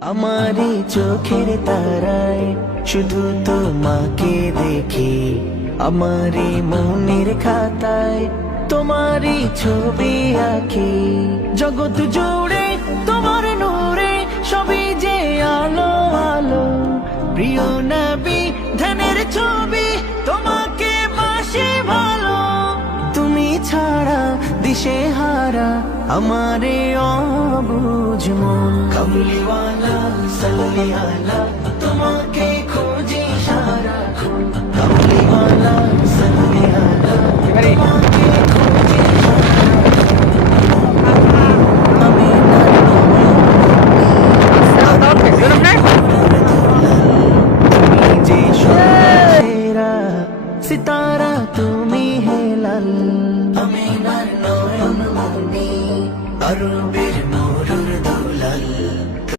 আমারই চোখের তারায় শুধু তোমাকে দেখি, আমারই মনের খাতায় তোমারই ছবি আঁকি। জগৎ জুড়ে তোমার নূরে সবই যে আলো আলো। প্রিয় নবী ধ্যানের ছবি, তোমাকে বাসি ভালো। তুমি ছাড়া দিশে হারা আমারে অবুঝ মন। কামলিওয়ালা সাল্লি আলা, তোমাকে খুঁজি সারাক্ষণ। কামলিওয়ালা সাল্লি আলা।